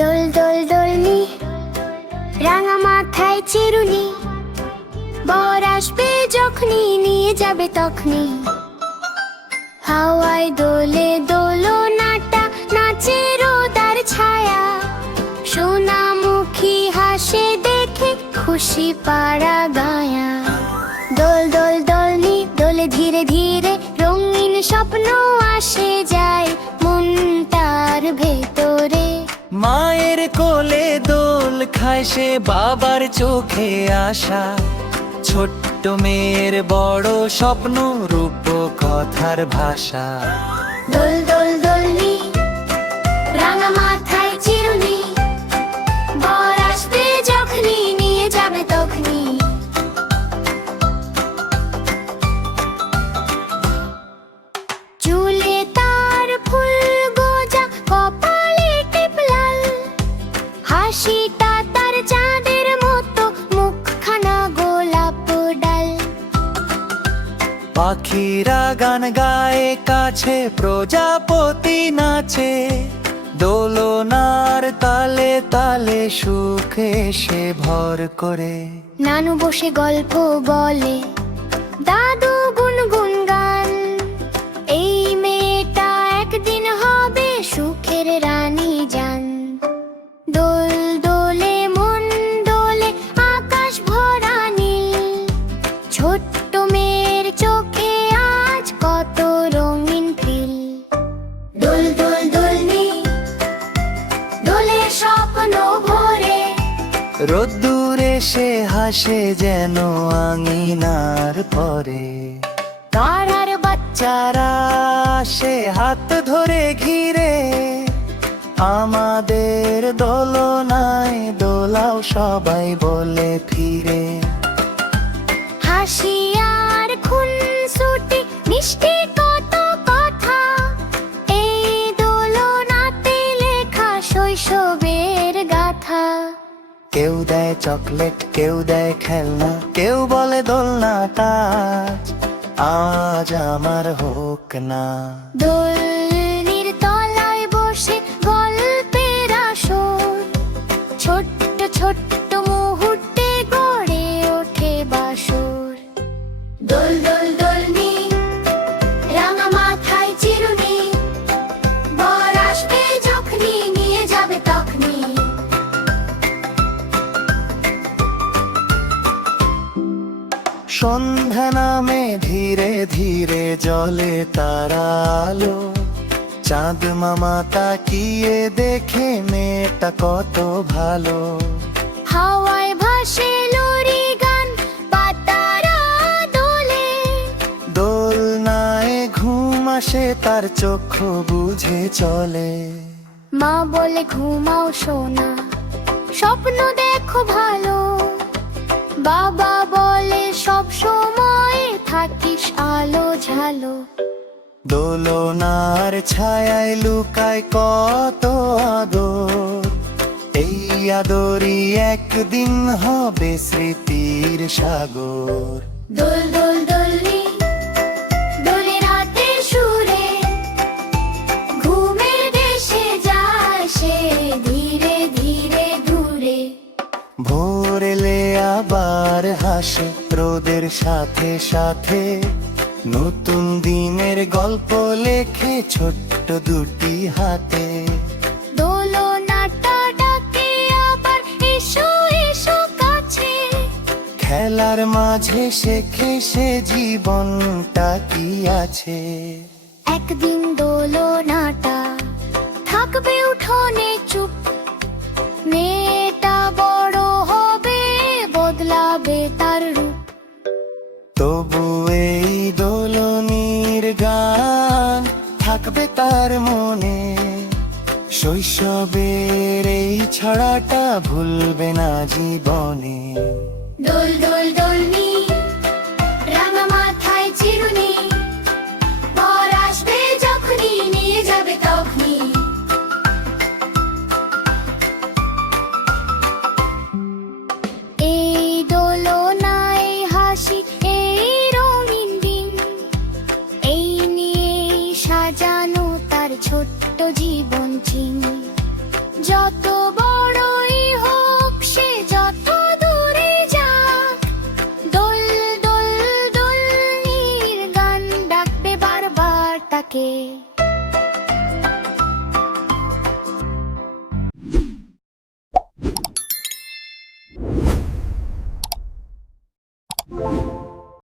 দোল দোল দোলনি, রাঙা মাথায় চিরুনি, বর আসবে যখনি নিয়ে যাবে তখনি। হাওয়ায় দোলে দোলনাটা, নাচে রোদার ছায়া, সোনামুখী হাসে দেখে খুশি পাড়া গায়া। দোল দোল দোলনি, দোলে ধীরে ধীরে রঙিন স্বপ্ন আসে যায় মনটার ভেতরে। মায়ের কোলে দোল খায় সে বাবার চোখে আশা, ছোট্ট মেয়ের বড় স্বপ্ন রূপ কথার ভাষা। দোল দোল দোলনি, রাঙা মাথায় চিরুনি, বর আসবে যখনি নিয়ে যাবে তখনি। চুলে তার ফুল গোজা, কপালে টিপ লাল, হাসিটা তার চাঁদের মতো, মুখখানা গোলাপ ডাল। পাখিরা গান গায়ে কাছে, প্রজাপতি নাচে, দোলনার তালে তালে সুখ এসে ভর করে। নানু বসে গল্প বলে, দাদু গুনগুন গান, এই মেয়েটা একদিন হবে সুখের রানী জান। দোল দোলে মন দোলে, আকাশ ভরা নীল, ছোট্ট মেয়ের চোখে আজ কত রঙিন ফিল। দোল দোল দোলনি, দোলে স্বপ্ন ভরে, রোদ্দুর এসে হাসে যেন আঙিনার পরে। তারার বাচ্চারা সে হাত ধরে ঘিরে, আমাদের দোলনায় দোলাও সবাই বলে ফিরে। হাসি আর খুনসুটি মিষ্টি কত কথা, এই দোলনাতে লেখা শৈশবের গাথা। কেউ দেয় চকলেট, কেউ দেয় খেলনা, কেউ বলে দোলনাটা আজ আমার হোক না। দোলনির তলায় বসে গল্পের আসর, ছোট্ট ছোট্ট মুহূর্তে গড়ে ওঠে বাসর। দোল দোল দোলনি, রাঙা মাথায় চিরুনি, বর আসবে যখনি নিয়ে যাবে তখনি। সন্ধ্যা নামে ধীরে ধীরে জলে তারা আলো, চাঁদ মামা তাকিয়ে দেখে মেয়েটা কত ভালো। হাওয়ায় ভাসে লরি গান, পাতারা দোলে, দোলনায় ঘুম আসে তার চক্ষু বুঝে চলে। মা বলে ঘুমাও সোনা, স্বপ্ন দেখো ভালো, বাবা বলে সব সময় থাকিস আলো ঝালো। দোলনার ছায়ায় লুকায় কত আদর, এই আদরই একদিন হবে স্মৃতির সাগর। দোল দোল দোলনি, দোলে রাতে সুরে, ঘুমের দেশে যায় সে ধীরে ধীরে দূরে। ভোর এলে আবার হাসে রোদের সাথে সাথে, নতুন দিনের গল্প লেখে ছোট্ট দুটি হাতে। দোলনাটা ডাকে আবার, এসো এসো কাছে, খেলার মাঝে শেখে সে জীবনটা কি আছে। একদিন দোলনাটা থাকবে উঠোনে চুপ, মেয়েটা বড় হবে বদলাবে তার রূপ। তবু এই দোলনির গান থাকবে তার মনে, শৈশবের এই ছড়াটা ভুলবে না জীবনে। দোল দোল দোলনি, রাঙা মাথায় চিরুনি, বর আসবে যখনি নিয়ে যাবে তখনি। এই দোলনায় হাসি, এই রঙিন দিন, এই নিয়ে সাজানো তার ছোট্ট জীবন চিনি। যত বড়ই হোক সে যত দূরে যাক, দোল দোল দোল নীর গান ডাকবে বারবার তাকে।